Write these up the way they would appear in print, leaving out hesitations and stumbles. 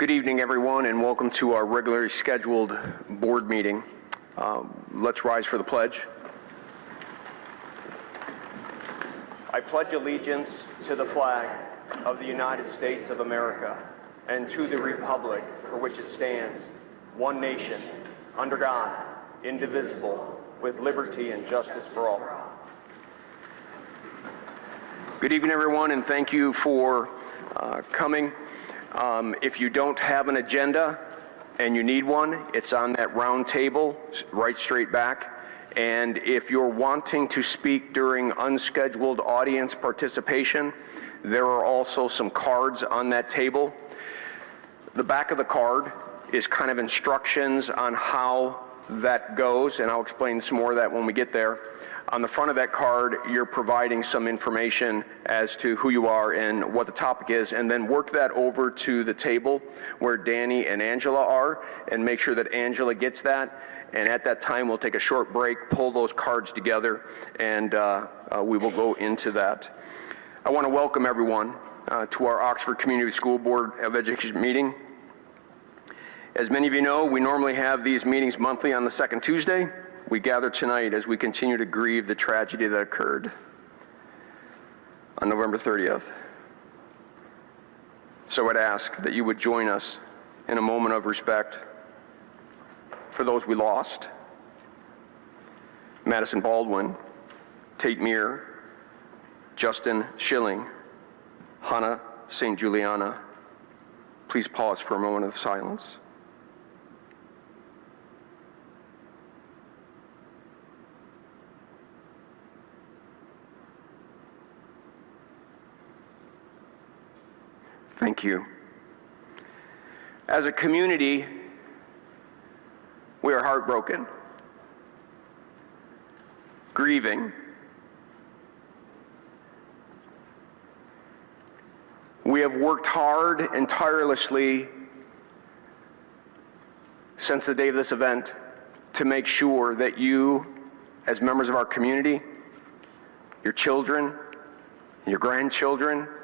Good evening, everyone, and welcome to our regularly scheduled board meeting. Let's rise for the pledge. I pledge allegiance to the flag of the United States of America and to the republic for which it stands, one nation, under God, indivisible, with liberty and justice for all. Good evening, everyone, and thank you for coming. If you don't have an agenda and you need one, it's on that round table, right straight back. And if you're wanting to speak during unscheduled audience participation, there are also some cards on that table. The back of the card is kind of instructions on how that goes, and I'll explain some more of that when we get there. On the front of that card, you're providing some information as to who you are and what the topic is, and then work that over to the table where Danny and Angela are, and make sure that Angela gets that. And at that time, we'll take a short break, pull those cards together, and we will go into that. I want to welcome everyone to our Oxford Community School Board of Education meeting. As many of you know, we normally have these meetings monthly on the second Tuesday. We gather tonight as we continue to grieve the tragedy that occurred on November 30th. So I'd ask that you would join us in a moment of respect for those we lost: Madison Baldwin, Tate Meir, Justin Schilling, Hannah St. Juliana. Please pause for a moment of silence. Thank you. As a community, we are heartbroken, grieving. We have worked hard and tirelessly since the day of this event to make sure that you, as members of our community, your children, your grandchildren —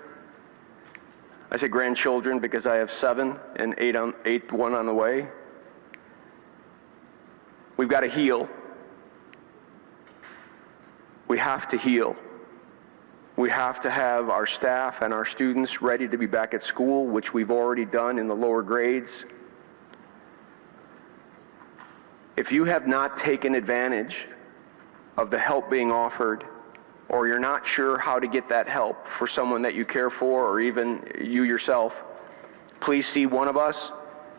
I say grandchildren because I have 7 and 8th one on the way — we've got to heal. We have to heal. We have to have our staff and our students ready to be back at school, which we've already done in the lower grades. If you have not taken advantage of the help being offered, or you're not sure how to get that help for someone that you care for, or even you yourself, please see one of us,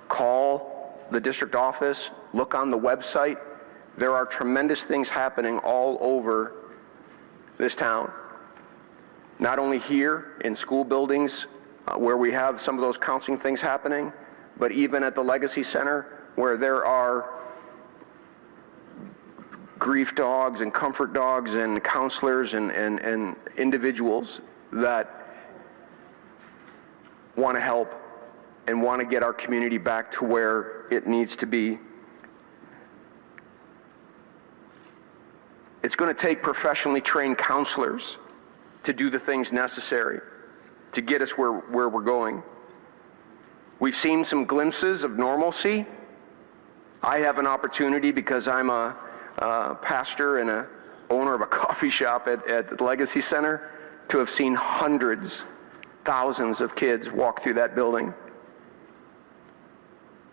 call the district office, look on the website. There are tremendous things happening all over this town. Not only here in school buildings where we have some of those counseling things happening, but even at the Legacy Center where there are grief dogs and comfort dogs and counselors and individuals that want to help and want to get our community back to where it needs to be. It's going to take professionally trained counselors to do the things necessary to get us where we're going. We've seen some glimpses of normalcy. I have an opportunity, because I'm a pastor and a owner of a coffee shop at the Legacy Center, to have seen hundreds, thousands of kids walk through that building,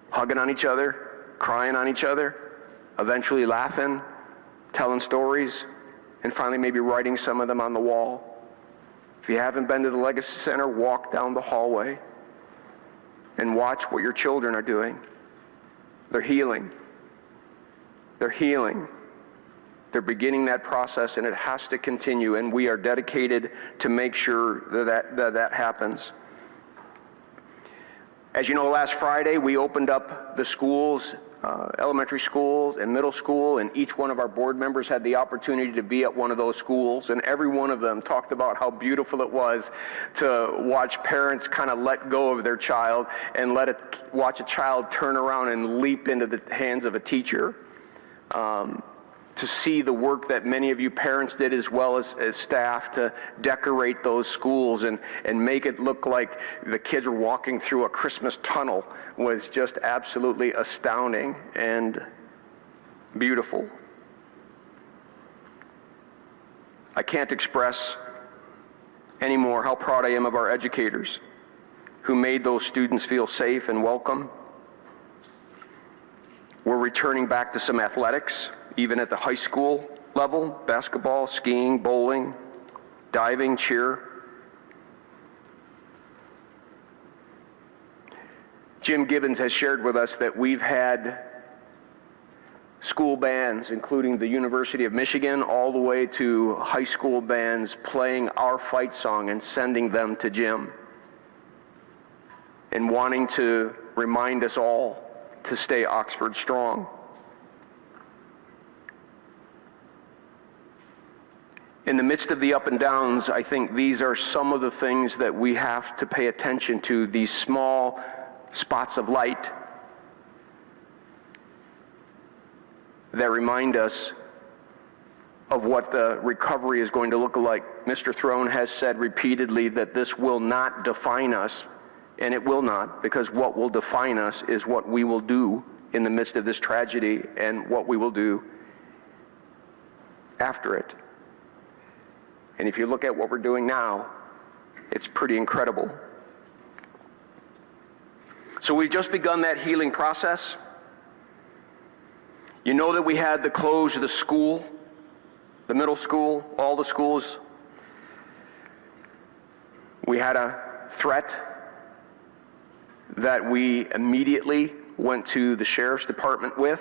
hugging on each other, crying on each other, eventually laughing, telling stories, and finally maybe writing some of them on the wall. If you haven't been to the Legacy Center, walk down the hallway and watch what your children are doing. They're healing. They're healing. They're beginning that process, and it has to continue, and we are dedicated to make sure that happens. As you know, last Friday we opened up the schools, elementary schools and middle school, and each one of our board members had the opportunity to be at one of those schools, and every one of them talked about how beautiful it was to watch parents kind of let go of their child and watch a child turn around and leap into the hands of a teacher. to see the work that many of you parents did as well as staff to decorate those schools and make it look like the kids were walking through a Christmas tunnel was just absolutely astounding and beautiful. I can't express anymore how proud I am of our educators who made those students feel safe and welcome. We're returning back to some athletics, even at the high school level: basketball, skiing, bowling, diving, cheer. Jim Gibbons has shared with us that we've had school bands, including the University of Michigan, all the way to high school bands playing our fight song and sending them to Jim, and wanting to remind us all to stay Oxford strong. In the midst of the up and downs, I think these are some of the things that we have to pay attention to, these small spots of light that remind us of what the recovery is going to look like. Mr. Throne has said repeatedly that this will not define us, and it will not, because what will define us is what we will do in the midst of this tragedy and what we will do after it. And if you look at what we're doing now, it's pretty incredible. So we've just begun that healing process. You know that we had to close the school, the middle school, all the schools. We had a threat that we immediately went to the sheriff's department with.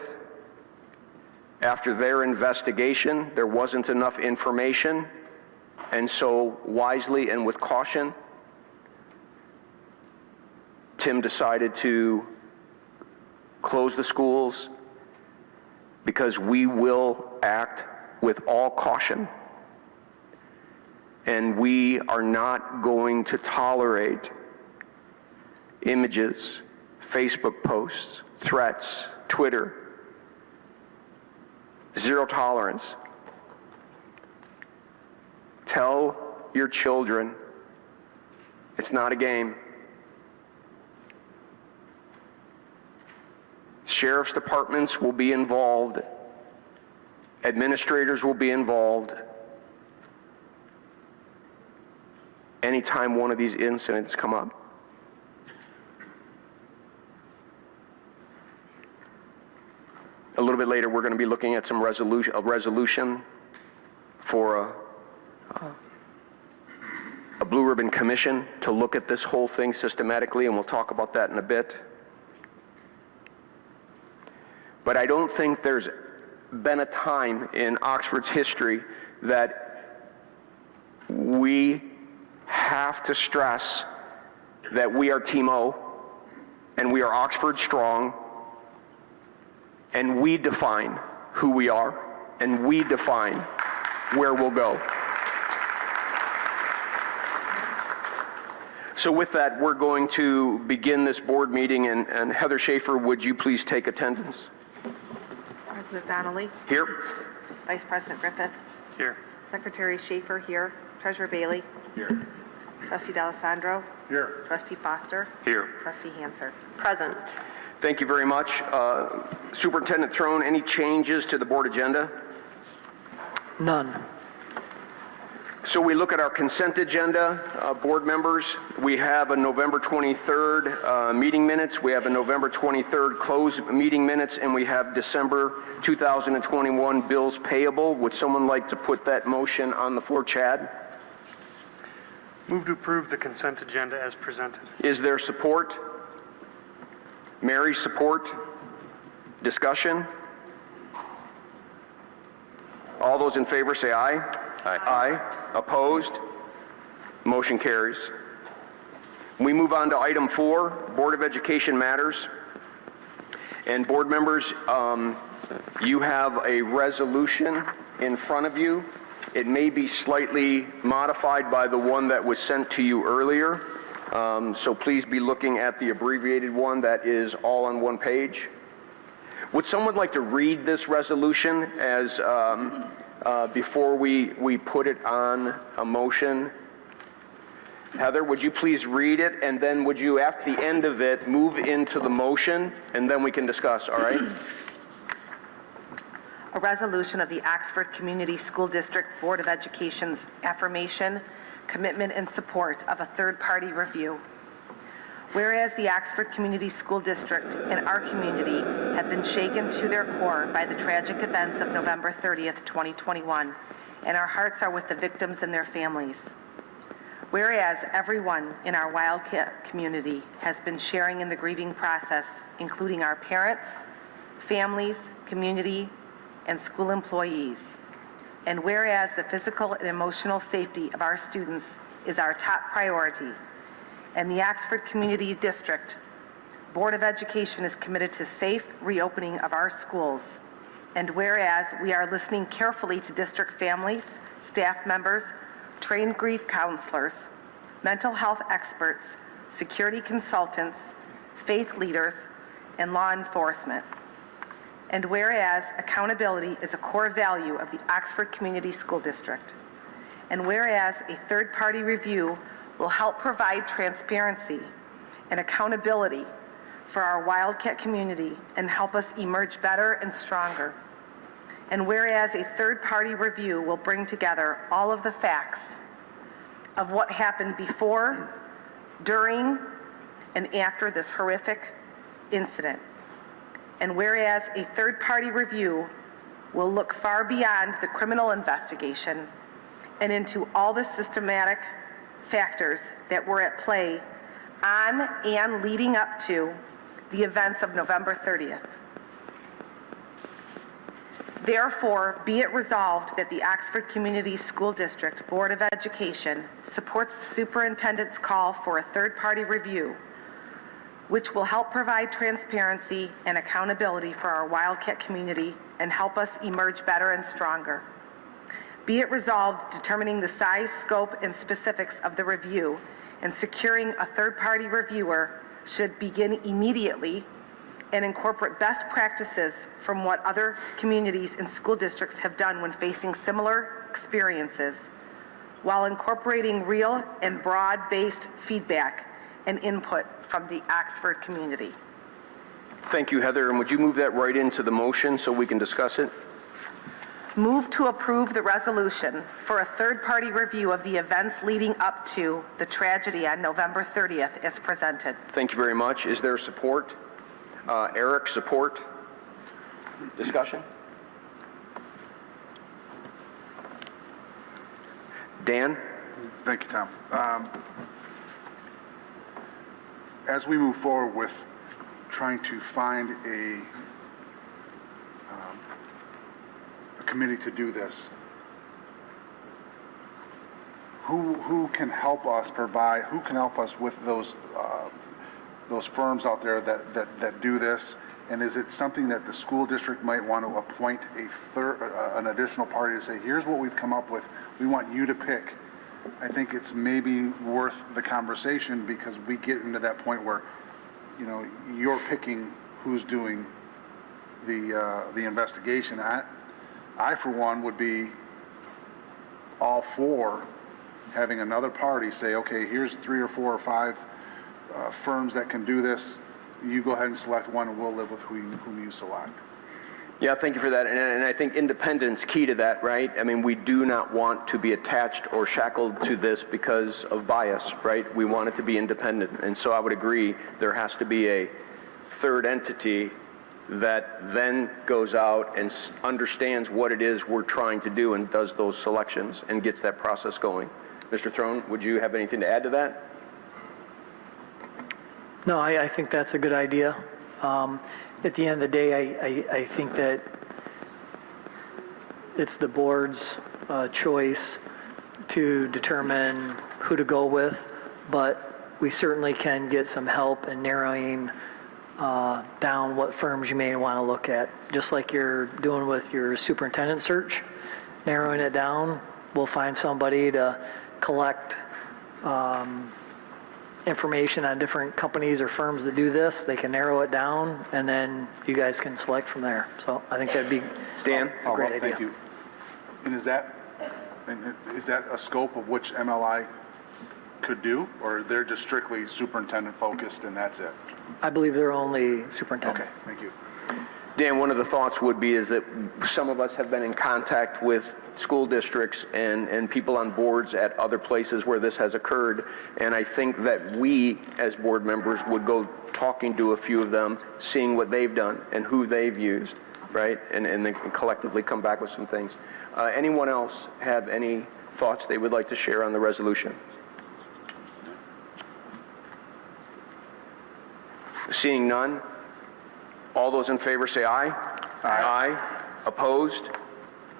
After their investigation, there wasn't enough information, and so wisely and with caution, Tim decided to close the schools, because we will act with all caution, and we are not going to tolerate images, Facebook posts, threats, Twitter. Zero tolerance. Tell your children it's not a game. Sheriff's departments will be involved. Administrators will be involved anytime one of these incidents come up. A little bit later, we're going to be looking at some resolution for a Blue Ribbon Commission to look at this whole thing systematically, and we'll talk about that in a bit. But I don't think there's been a time in Oxford's history that we have to stress that we are Team O, and we are Oxford strong, and we define who we are, and we define where we'll go. So with that, we're going to begin this board meeting, and Heather Schaefer, would you please take attendance? President Donnelly. Here. Vice President Griffith. Here. Secretary Schaefer here. Treasurer Bailey. Here. Trustee D'Alessandro. Here. Trustee Foster. Here. Trustee Hanser. Present. Thank you very much. Superintendent Throne, any changes to the board agenda? None. So we look at our consent agenda, board members. We have a November 23rd meeting minutes. We have a November 23rd closed meeting minutes, and we have December 2021 bills payable. Would someone like to put that motion on the floor? Chad? Move to approve the consent agenda as presented. Is there support? Mary, support? Discussion? All those in favor say aye. Aye. Aye. Opposed? Motion carries. We move on to item 4, Board of Education matters. And board members, you have a resolution in front of you. It may be slightly modified by the one that was sent to you earlier. So please be looking at the abbreviated one that is all on one page. Would someone like to read this resolution as, before we put it on a motion? Heather, would you please read it, and then would you, at the end of it, move into the motion, and then we can discuss, all right? A resolution of the Oxford Community School District Board of Education's affirmation, commitment, and support of a third-party review. Whereas the Oxford Community School District and our community have been shaken to their core by the tragic events of November 30th, 2021, and our hearts are with the victims and their families. Whereas everyone in our Wildcat community has been sharing in the grieving process, including our parents, families, community, and school employees. And whereas the physical and emotional safety of our students is our top priority, and the Oxford Community District Board of Education is committed to safe reopening of our schools. And whereas we are listening carefully to district families, staff members, trained grief counselors, mental health experts, security consultants, faith leaders, and law enforcement. And whereas accountability is a core value of the Oxford Community School District. And whereas a third-party review will help provide transparency and accountability for our Wildcat community and help us emerge better and stronger. And whereas a third-party review will bring together all of the facts of what happened before, during, and after this horrific incident. And whereas a third-party review will look far beyond the criminal investigation and into all the systematic factors that were at play on and leading up to the events of November 30th. Therefore, be it resolved that the Oxford Community School District Board of Education supports the superintendent's call for a third-party review, which will help provide transparency and accountability for our Wildcat community and help us emerge better and stronger. Be it resolved determining the size, scope, and specifics of the review and securing a third-party reviewer should begin immediately and incorporate best practices from what other communities and school districts have done when facing similar experiences, while incorporating real and broad-based feedback and input from the Oxford community. Thank you, Heather, and would you move that right into the motion so we can discuss it? Move to approve the resolution for a third-party review of the events leading up to the tragedy on November 30th as presented. Thank you very much. Is there support? Eric, support? Discussion? Dan? Thank you, Tom. As we move forward with trying to find a committee to do this, who can help us provide, who can help us with those firms out there that do this? And is it something that the school district might want to appoint an additional party to say, here's what we've come up with, we want you to pick? I think it's maybe worth the conversation, because we get into that point where, you know, you're picking who's doing the investigation. I for one would be all for having another party say, okay, here's 3 or 4 or 5 firms that can do this. You go ahead and select one, and we'll live with whom you select. Yeah, thank you for that. And I think independence key to that, right? I mean, we do not want to be attached or shackled to this because of bias, right? We want it to be independent. And so I would agree there has to be a third entity that then goes out and understands what it is we're trying to do and does those selections and gets that process going. Mr. Throne, would you have anything to add to that? No, I think that's a good idea. At the end of the day, I think that it's the board's choice to determine who to go with, but we certainly can get some help in narrowing down what firms you may want to look at. Just like you're doing with your superintendent search, narrowing it down, we'll find somebody to collect information on different companies or firms that do this, they can narrow it down, and then you guys can select from there. So I think that'd be Dan? a great idea. Thank you. And is that a scope of which MLI could do, or they're just strictly superintendent focused and that's it? I believe they're only superintendent. Okay, thank you. Dan, one of the thoughts would be is that some of us have been in contact with school districts and people on boards at other places where this has occurred, and I think that we, as board members, would go talking to a few of them, seeing what they've done and who they've used, right? And then collectively come back with some things. Anyone else have any thoughts they would like to share on the resolution? Seeing none, all those in favor say aye. Aye. Aye. Opposed?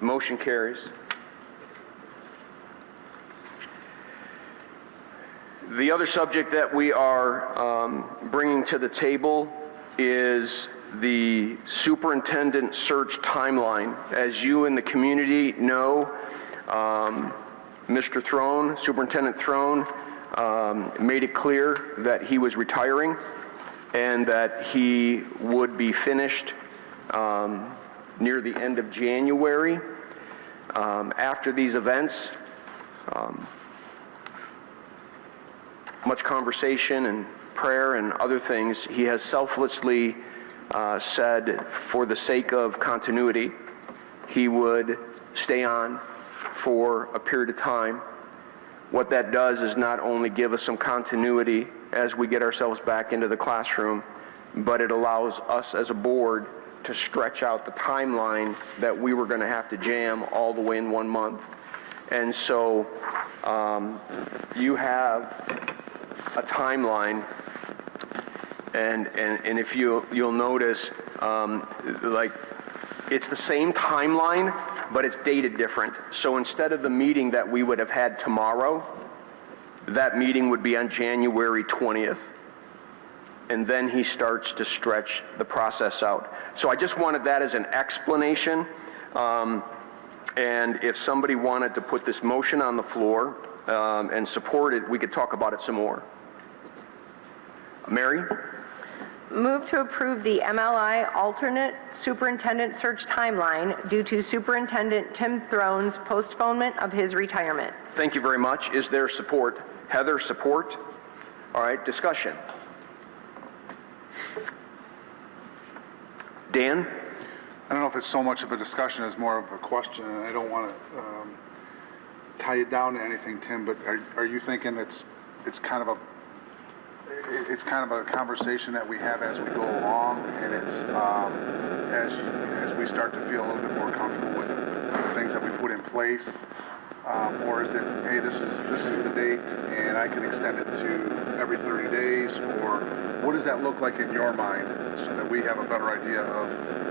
Motion carries. The other subject that we are bringing to the table is the superintendent search timeline. As you in the community know, Mr. Throne, Superintendent Throne, made it clear that he was retiring and that he would be finished near the end of January. After these events, much conversation and prayer and other things, he has selflessly said, for the sake of continuity, he would stay on for a period of time. What that does is not only give us some continuity as we get ourselves back into the classroom, but it allows us as a board to stretch out the timeline that we were going to have to jam all the way in 1 month. And so you have a timeline, and if you'll notice, like, it's the same timeline, but it's dated different. So instead of the meeting that we would have had tomorrow, that meeting would be on January 20th. And then he starts to stretch the process out. So I just wanted that as an explanation. And if somebody wanted to put this motion on the floor and support it, we could talk about it some more. Mary? Move to approve the MLI alternate superintendent search timeline due to Superintendent Tim Throne's postponement of his retirement. Thank you very much. Is there support? Heather, support? All right, discussion. Dan? I don't know if it's so much of a discussion as more of a question, and I don't want to tie it down to anything, Tim, but are you thinking it's kind of a conversation that we have as we go along, and it's as we start to feel a little bit more comfortable with the things that we put in place, or is it, hey, this is the date, and I can extend it to every 30 days, or what does that look like in your mind, so that we have a better idea of,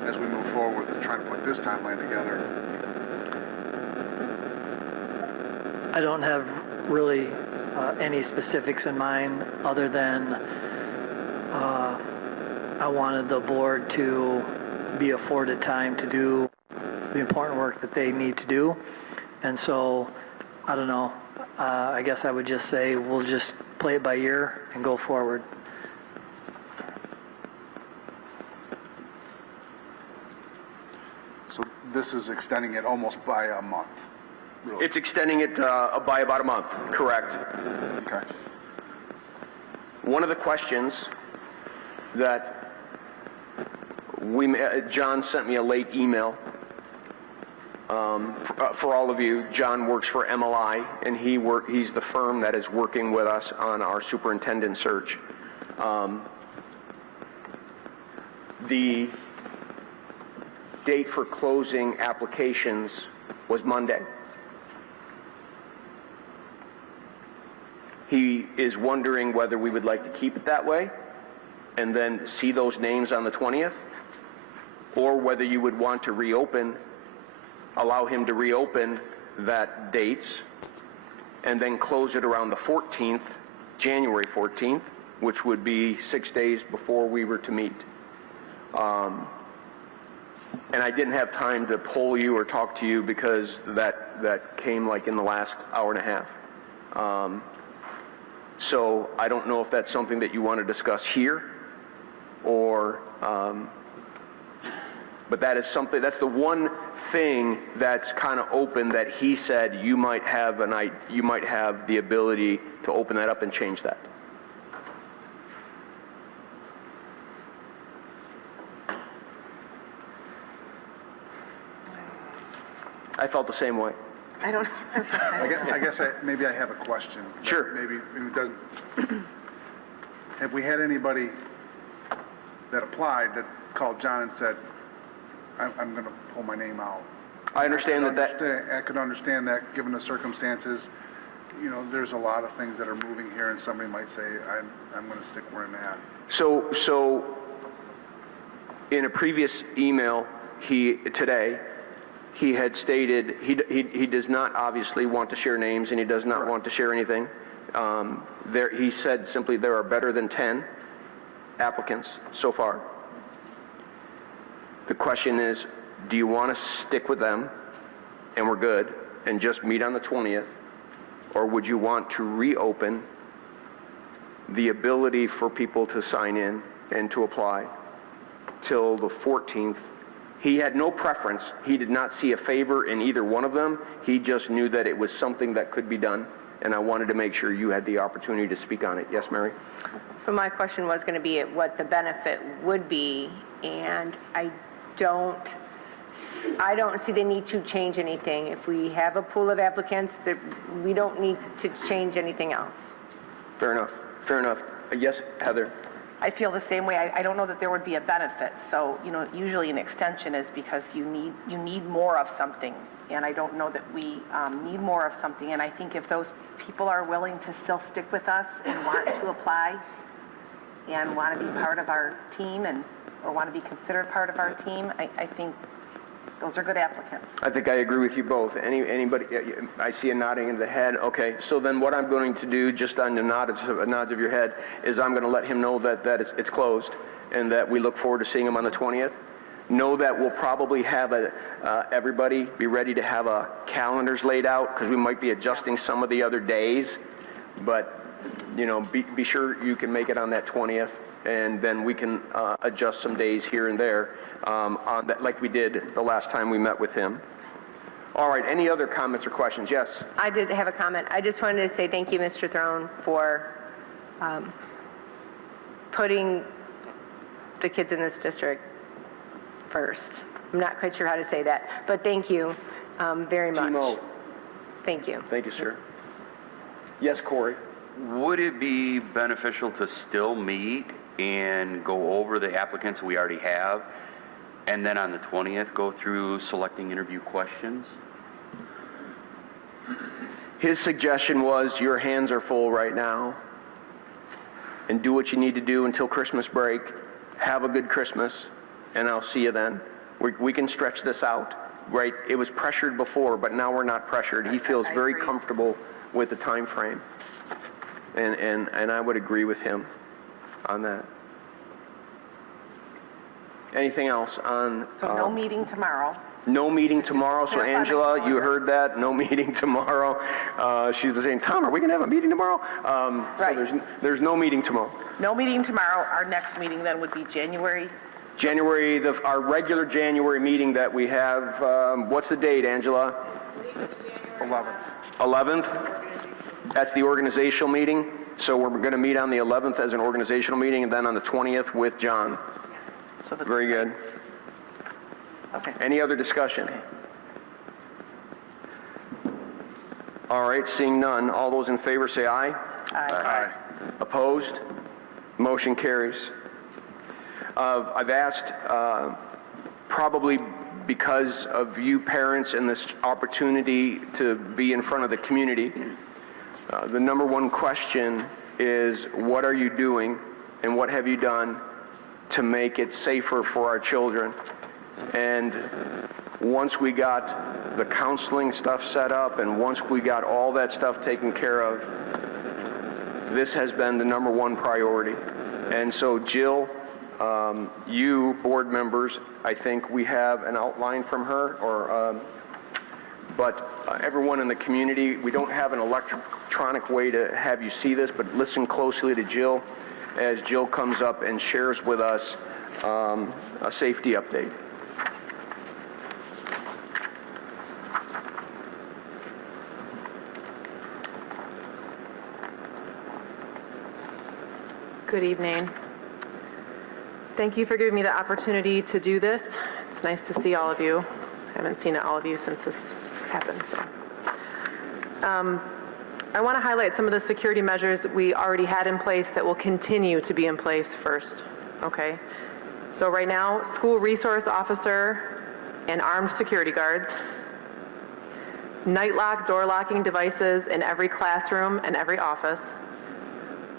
as we move forward with trying to put this timeline together? I don't have really any specifics in mind other than I wanted the board to be afforded time to do the important work that they need to do. And so, I don't know, I guess I would just say we'll just play it by ear and go forward. So this is extending it almost by a month, really? It's extending it by about a month, correct. Okay. One of the questions that John sent me a late email. For all of you, John works for MLI, and he's the firm that is working with us on our superintendent search. The date for closing applications was Monday. He is wondering whether we would like to keep it that way and then see those names on the 20th, or whether you would want to allow him to reopen that dates and then close it around the 14th, January 14th, which would be 6 days before we were to meet. And I didn't have time to poll you or talk to you because that came like in the last hour and a half. So I don't know if that's something that you want to discuss here, or, but that is something, that's the one thing that's kind of open that he said you might have you might have the ability to open that up and change that. I felt the same way. I don't, I guess maybe I have a question. that Sure. Maybe it doesn't, have we had anybody that applied that called John and said, I'm going to pull my name out? I understand I could understand that, given the circumstances. You know, there's a lot of things that are moving here, and somebody might say, I'm going to stick where I'm at. So in a previous email today, he had stated he does not obviously want to share names, and he does not want to share anything. He said simply there are better than 10 applicants so far. The question is, do you want to stick with them and we're good and just meet on the 20th, or would you want to reopen the ability for people to sign in and to apply till the 14th? He had no preference. He did not see a favor in either one of them. He just knew that it was something that could be done, and I wanted to make sure you had the opportunity to speak on it. Yes, Mary? So my question was going to be what the benefit would be, and I don't see the need to change anything. If we have a pool of applicants, that we don't need to change anything else. Fair enough. Fair enough. Yes, Heather? I feel the same way. I don't know that there would be a benefit. So, you know, usually an extension is because you need more of something. And I don't know that we need more of something. And I think if those people are willing to still stick with us and want to apply and want to be part of our team or want to be considered part of our team, I think those are good applicants. I think I agree with you both. Anybody, I see a nodding of the head. Okay, so then what I'm going to do, just on the nods of your head, is I'm going to let him know that it's closed and that we look forward to seeing him on the 20th. Know that we'll probably have everybody be ready to have calendars laid out, because we might be adjusting some of the other days. But, you know, be sure you can make it on that 20th, and then we can adjust some days here and there on that, like we did the last time we met with him. All right, any other comments or questions? Yes? I did have a comment. I just wanted to say thank you, Mr. Throne, for putting the kids in this district first. I'm not quite sure how to say that, but thank you very much. Timo. Thank you. Thank you, sir. Yes, Corey? Would it be beneficial to still meet and go over the applicants we already have, and then on the 20th go through selecting interview questions? His suggestion was your hands are full right now, and do what you need to do until Christmas break. Have a good Christmas, and I'll see you then. We can stretch this out, right? It was pressured before, but now we're not pressured. He feels very comfortable with the time frame, and I would agree with him on that. Anything else on? So no meeting tomorrow. No meeting tomorrow, so Clarify my Angela, you calendar. heard that, no meeting tomorrow. She was saying, Tom, are we gonna have a meeting tomorrow? Right. So there's no meeting tomorrow. No meeting tomorrow. Our next meeting then would be January. Our regular January meeting that we have, what's the date, Angela? 11th. 11th? That's the organizational meeting. So we're gonna meet on the 11th as an organizational meeting, and then on the 20th with John. So the, Very good. okay. Any other discussion? All right, seeing none, all those in favor say aye. Aye. Opposed? Motion carries. I've asked, probably because of you parents and this opportunity to be in front of the community, the number one question is, what are you doing and what have you done to make it safer for our children? And once we got the counseling stuff set up and once we got all that stuff taken care of, this has been the number one priority. And so Jill, you board members, I think we have an outline from her, or but everyone in the community, we don't have an electronic way to have you see this, but listen closely to Jill as Jill comes up and shares with us a safety update. Good evening. Thank you for giving me the opportunity to do this. It's nice to see all of you. I haven't seen all of you since this happened, so. I want to highlight some of the security measures we already had in place that will continue to be in place first, okay? So right now, school resource officer and armed security guards, night lock, door locking devices in every classroom and every office.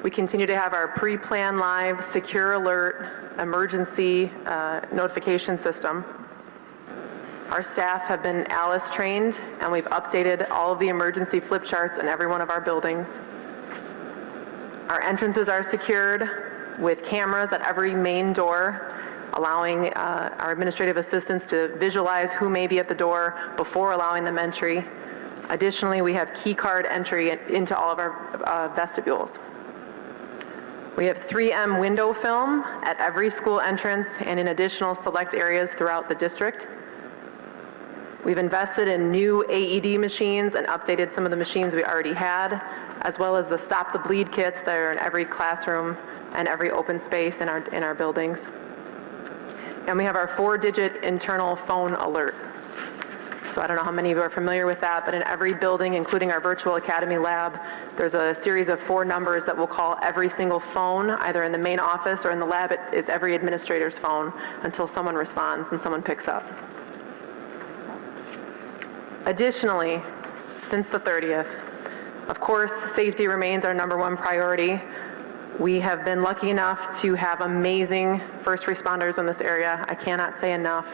We continue to have our pre-planned live secure alert emergency notification system. Our staff have been ALICE trained, and we've updated all of the emergency flip charts in every one of our buildings. Our entrances are secured with cameras at every main door, allowing our administrative assistants to visualize who may be at the door before allowing them entry. Additionally, we have key card entry into all of our vestibules. We have 3M window film at every school entrance and in additional select areas throughout the district. We've invested in new AED machines and updated some of the machines we already had, as well as the Stop the Bleed kits that are in every classroom and every open space in our buildings. And we have our 4-digit internal phone alert. So I don't know how many of you are familiar with that, but in every building, including our virtual academy lab, there's a series of 4 numbers that will call every single phone, either in the main office or in the lab. It is every administrator's phone until someone responds and someone picks up. Additionally, since the 30th, of course, safety remains our #1 priority. We have been lucky enough to have amazing first responders in this area. I cannot say enough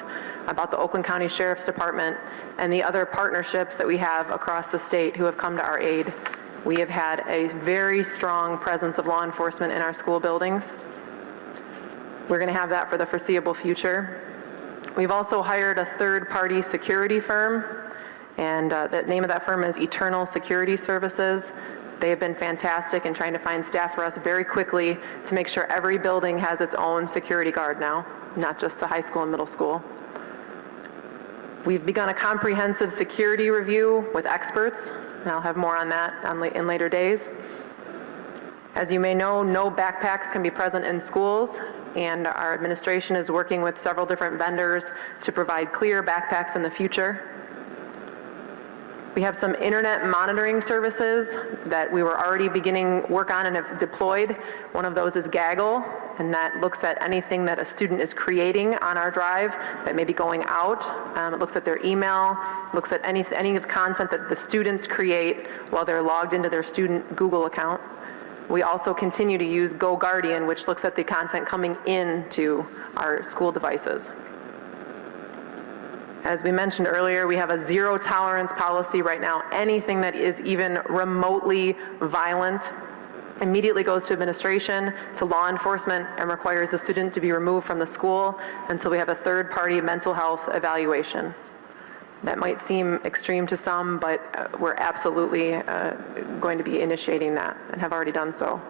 about the Oakland County Sheriff's Department and the other partnerships that we have across the state who have come to our aid. We have had a very strong presence of law enforcement in our school buildings. We're going to have that for the foreseeable future. We've also hired a third-party security firm, and the name of that firm is Eternal Security Services. They have been fantastic in trying to find staff for us very quickly to make sure every building has its own security guard now, not just the high school and middle school. We've begun a comprehensive security review with experts, and I'll have more on that in later days. As you may know, no backpacks can be present in schools, and our administration is working with several different vendors to provide clear backpacks in the future. We have some internet monitoring services that we were already beginning work on and have deployed. One of those is Gaggle, and that looks at anything that a student is creating on our drive that may be going out. It looks at their email, looks at any of the content that the students create while they're logged into their student Google account. We also continue to use GoGuardian, which looks at the content coming into our school devices. As we mentioned earlier, we have a zero tolerance policy right now. Anything that is even remotely violent immediately goes to administration, to law enforcement, and requires the student to be removed from the school until we have a third-party mental health evaluation. That might seem extreme to some, but we're absolutely going to be initiating that and have already done so.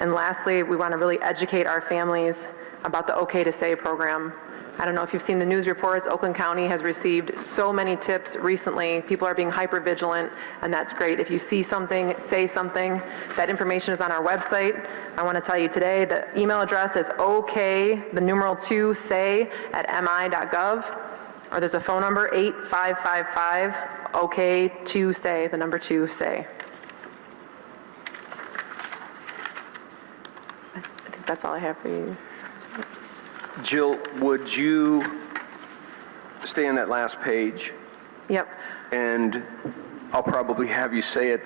And lastly, we want to really educate our families about the OK to Say program. I don't know if you've seen the news reports. Oakland County has received so many tips recently. People are being hyper vigilant, and that's great. If you see something, say something. That information is on our website. I want to tell you today the email address is OK2say@mi.gov, or there's a phone number 8555 OK2say, the number 2 say. I think that's all I have for you. Jill, would you stay on that last page? Yep. And I'll probably have you say it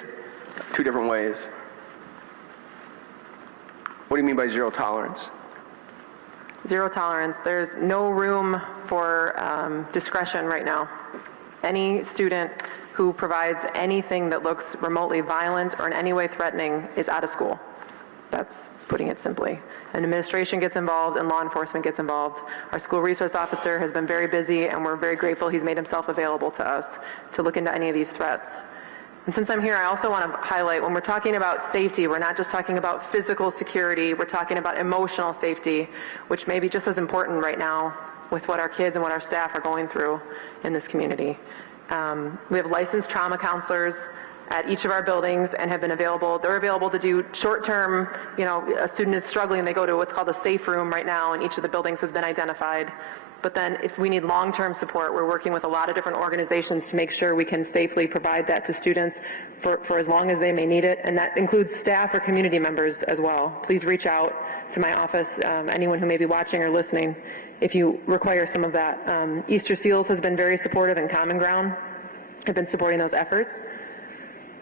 2 different ways. What do you mean by zero tolerance? Zero tolerance. There's no room for discretion right now. Any student who provides anything that looks remotely violent or in any way threatening is out of school. That's putting it simply. And administration gets involved and law enforcement gets involved. Our school resource officer has been very busy, and we're very grateful he's made himself available to us to look into any of these threats. And since I'm here, I also want to highlight, when we're talking about safety, we're not just talking about physical security, we're talking about emotional safety, which may be just as important right now with what our kids and what our staff are going through in this community. We have licensed trauma counselors at each of our buildings and have been available. They're available to do short-term, a student is struggling, they go to what's called a safe room right now, and each of the buildings has been identified. But then if we need long-term support, we're working with a lot of different organizations to make sure we can safely provide that to students for as long as they may need it, and that includes staff or community members as well. Please reach out to my office, anyone who may be watching or listening, if you require some of that. Easter Seals has been very supportive, and Common Ground have been supporting those efforts.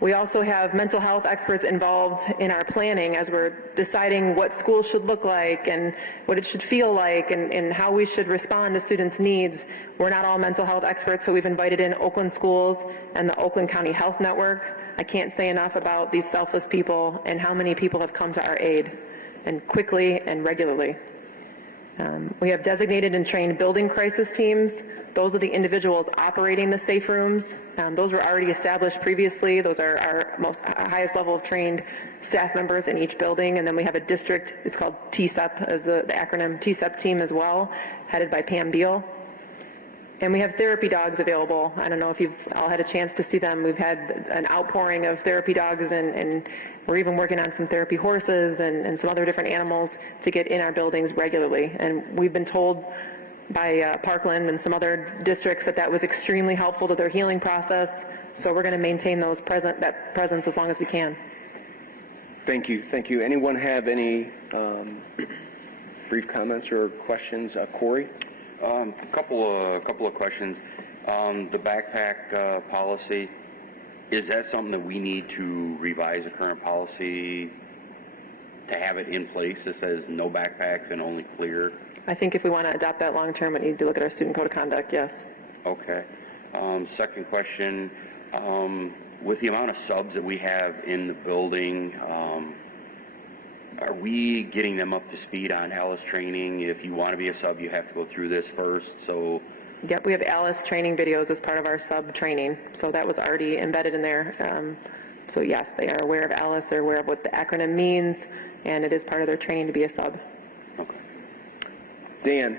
We also have mental health experts involved in our planning as we're deciding what schools should look like and what it should feel like and how we should respond to students' needs. We're not all mental health experts, so we've invited in Oakland Schools and the Oakland County Health Network. I can't say enough about these selfless people and how many people have come to our aid, and quickly and regularly. We have designated and trained building crisis teams. Those are the individuals operating the safe rooms. Those were already established previously. Those are our highest level of trained staff members in each building. And then we have a district, it's called TSEP, as the acronym TSEP team as well, headed by Pam Beal. And we have therapy dogs available. I don't know if you've all had a chance to see them. We've had an outpouring of therapy dogs, and we're even working on some therapy horses and some other different animals to get in our buildings regularly. And we've been told by Parkland and some other districts that was extremely helpful to their healing process. So we're going to maintain that presence as long as we can. Thank you. Thank you. Anyone have any brief comments or questions? Corey? A couple of questions. The backpack policy, is that something that we need to revise the current policy to have it in place that says no backpacks and only clear? I think if we want to adopt that long term, we need to look at our student code of conduct, yes. Okay. Second question, with the amount of subs that we have in the building, are we getting them up to speed on ALICE training? If you want to be a sub, you have to go through this first, so... Yep, we have ALICE training videos as part of our sub training, so that was already embedded in there. So yes, they are aware of ALICE, they're aware of what the acronym means, and it is part of their training to be a sub. Okay. Dan?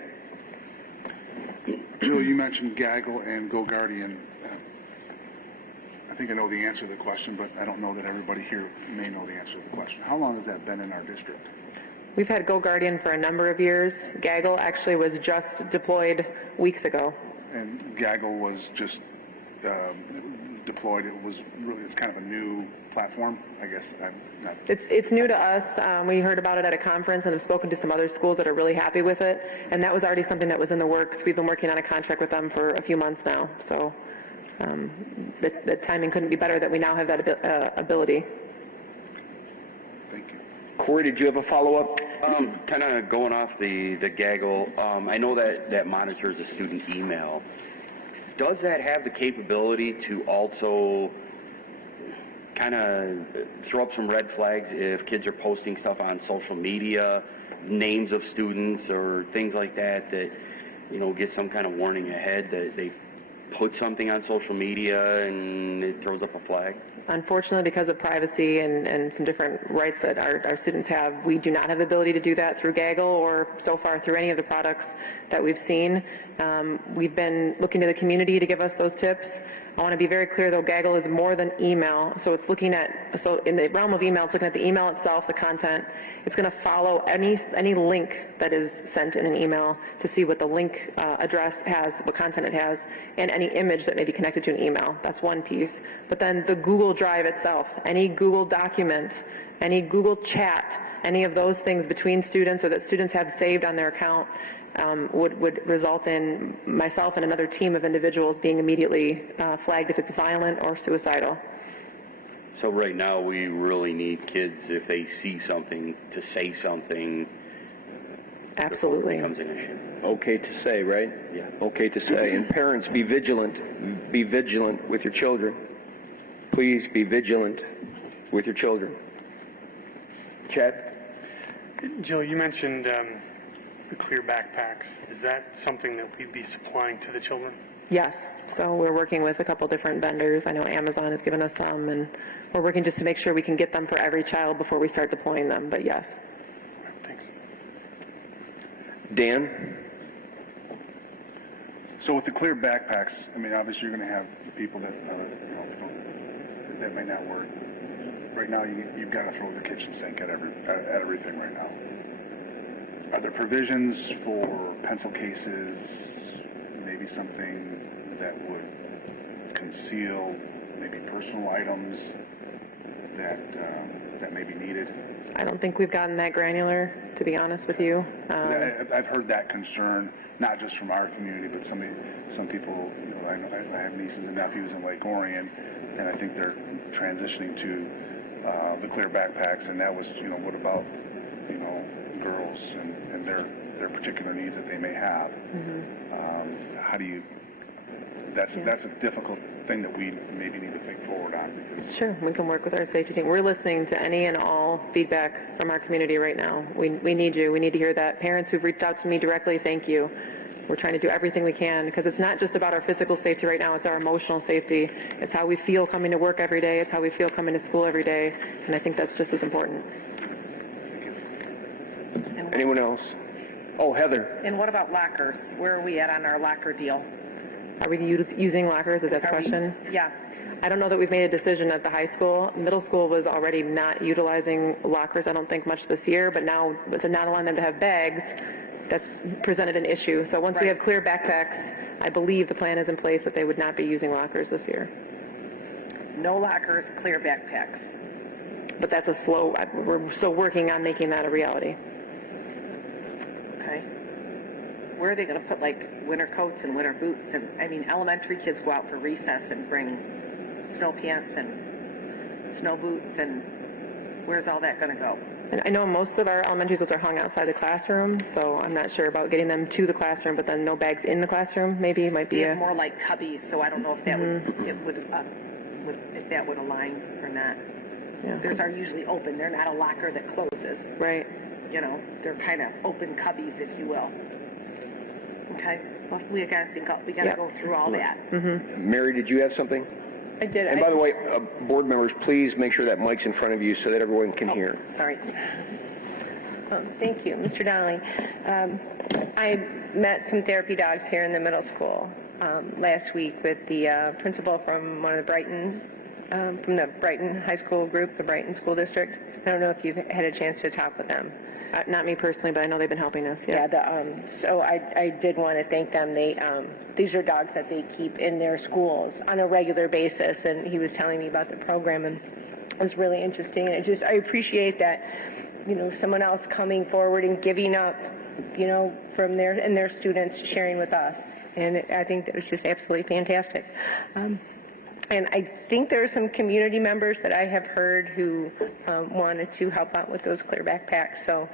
Joe, you mentioned Gaggle and Go Guardian. I think I know the answer to the question, but I don't know that everybody here may know the answer to the question. How long has that been in our district? We've had Go Guardian for a number of years. Gaggle actually was just deployed weeks ago. And Gaggle was just deployed. It's kind of a new platform, I guess. It's new to us. We heard about it at a conference and have spoken to some other schools that are really happy with it. And that was already something that was in the works. We've been working on a contract with them for a few months now. So the timing couldn't be better that we now have that ability. Thank you. Corey, did you have a follow-up? Kind of going off the Gaggle, I know that monitors the student email. Does that have the capability to also kind of throw up some red flags if kids are posting stuff on social media, names of students or things like that, get some kind of warning ahead that they put something on social media and it throws up a flag? Unfortunately, because of privacy and some different rights that our students have, we do not have the ability to do that through Gaggle or so far through any of the products that we've seen. We've been looking to the community to give us those tips. I want to be very clear, though, Gaggle is more than email. So it's looking at, so in the realm of email, it's looking at the email itself, the content. It's going to follow any link that is sent in an email to see what the link address has, what content it has, and any image that may be connected to an email. That's one piece. But then the Google Drive itself, any Google document, any Google chat, any of those things between students or that students have saved on their account would result in myself and another team of individuals being immediately flagged if it's violent or suicidal. So right now we really need kids, if they see something, to say something. Absolutely. Before it becomes an issue. Okay to say, right? Yeah. Okay to say. And parents, be vigilant. Be vigilant with your children. Please be vigilant with your children. Chad? Jill, you mentioned the clear backpacks. Is that something that we'd be supplying to the children? Yes, so we're working with a couple different vendors. I know Amazon has given us some, and we're working just to make sure we can get them for every child before we start deploying them, but yes. Thanks. Dan? So with the clear backpacks, I mean, obviously you're going to have people that, that may not work. Right now, you've got to throw the kitchen sink at everything right now. Are there provisions for pencil cases, maybe something that would conceal maybe personal items that may be needed? I don't think we've gotten that granular, to be honest with you. I've heard that concern, not just from our community, but some people, I have nieces and nephews in Lake Orion, and I think they're transitioning to the clear backpacks, and that was, what about, girls and their particular needs that they may have. How do you, that's a difficult thing that we maybe need to think forward on. Because Sure, we can work with our safety team. We're listening to any and all feedback from our community right now. We need you. We need to hear that. Parents who've reached out to me directly, thank you. We're trying to do everything we can because it's not just about our physical safety right now, it's our emotional safety. It's how we feel coming to work every day. It's how we feel coming to school every day. And I think that's just as important. Anyone else? Oh, Heather. And what about lockers? Where are we at on our locker deal? Are we using lockers? Is that the question? Yeah. I don't know that we've made a decision at the high school. Middle school was already not utilizing lockers, I don't think, much this year, but now with not allowing them to have bags, that's presented an issue. So once we have clear backpacks, I believe the plan is in place that they would not be using lockers this year. No lockers, clear backpacks. But that's we're still working on making that a reality. Okay. Where are they going to put winter coats and winter boots? And I mean, elementary kids go out for recess and bring snow pants and snow boots, and where's all that going to go? And I know most of our elementary schools are hung outside the classroom, so I'm not sure about getting them to the classroom, but then no bags in the classroom maybe might be They have more like cubbies, so I don't know if that if that would align or not. Yeah. Theirs are usually open. They're not a locker that closes. Right. They're kind of open cubbies, if you will. Okay. Well, we got to go through all that. Mary, did you have something? I did. And by the way, board members, please make sure that mic's in front of you so that everyone can hear. Sorry. Thank you, Mr. Donnelly. I met some therapy dogs here in the middle school last week with the principal from one of the from the Brighton High School group, the Brighton School District. I don't know if you've had a chance to talk with them. Not me personally, but I know they've been helping us. Yeah. So I did want to thank them. These are dogs that they keep in their schools on a regular basis, and he was telling me about the program, and it was really interesting. And I appreciate that, someone else coming forward and giving up, from their students sharing with us, and I think that was just absolutely fantastic. And I think there are some community members that I have heard who wanted to help out with those clear backpacks. So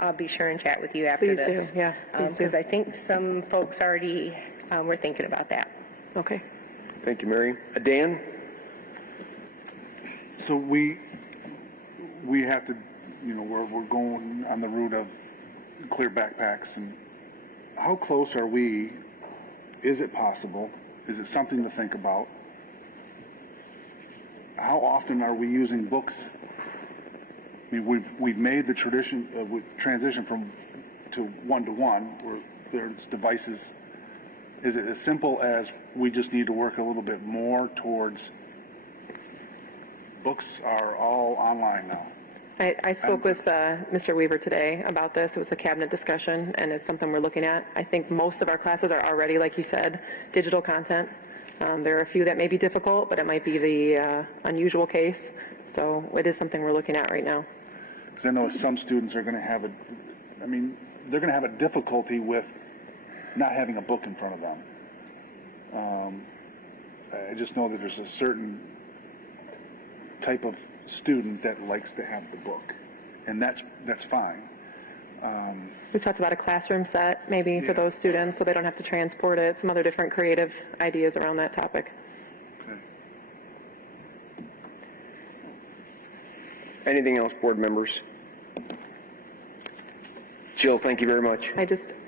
I'll be sure and chat with you after Please this. do. Yeah, please do. Because I think some folks already were thinking about that. Okay. Thank you, Mary. Dan? So we have to, we're going on the route of clear backpacks, and how close are we? Is it possible? Is it something to think about? How often are we using books? I mean, we've made the transition to one-to-one, where there's devices. Is it as simple as we just need to work a little bit more towards books are all online now? I spoke with Mr. Weaver today about this. It was a cabinet discussion, and it's something we're looking at. I think most of our classes are already, like you said, digital content. There are a few that may be difficult, but it might be the unusual case. So it is something we're looking at right now. Because I know some students are going to have they're going to have a difficulty with not having a book in front of them. I just know that there's a certain type of student that likes to have the book, and that's fine. We've talked about a classroom set maybe for those students so they don't have to transport it, some other different creative ideas around that topic. Okay. Anything else, board members? Jill, thank you very much.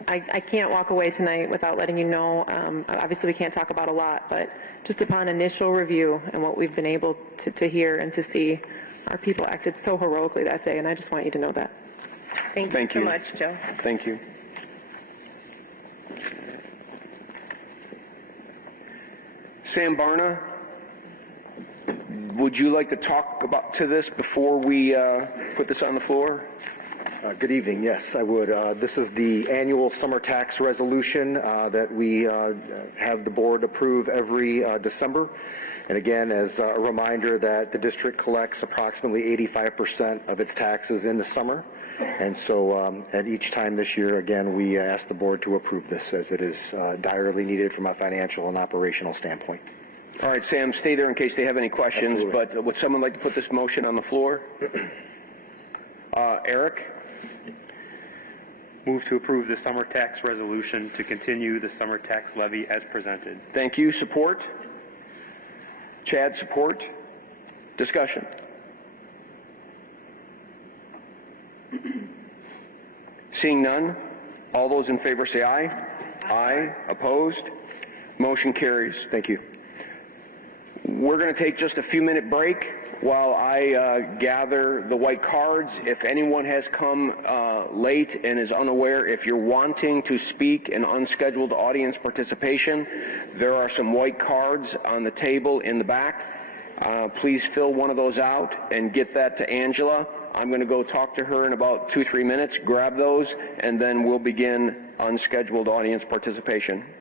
I can't walk away tonight without letting you know, obviously we can't talk about a lot, but just upon initial review and what we've been able to hear and to see, our people acted so heroically that day, and I just want you to know that. Thank Thank you you. so much, Joe. Thank you. Sam Barna, would you like to talk to this before we put this on the floor? Good evening. Yes, I would. This is the annual summer tax resolution that we have the board approve every December. And again, as a reminder that the district collects approximately 85% of its taxes in the summer. And so at each time this year, again, we ask the board to approve this as it is direly needed from a financial and operational standpoint. All right, Sam, stay there in case they have any questions. Absolutely. But would someone like to put this motion on the floor? Eric? Move to approve the summer tax resolution to continue the summer tax levy as presented. Thank you. Support? Chad, support? Discussion? Seeing none, all those in favor say aye. Aye. Opposed? Motion carries. Thank you. We're going to take just a few-minute break while I gather the white cards. If anyone has come late and is unaware, if you're wanting to speak in unscheduled audience participation, there are some white cards on the table in the back. Please fill one of those out and get that to Angela. I'm going to go talk to her in about 2-3 minutes, grab those, and then we'll begin unscheduled audience participation.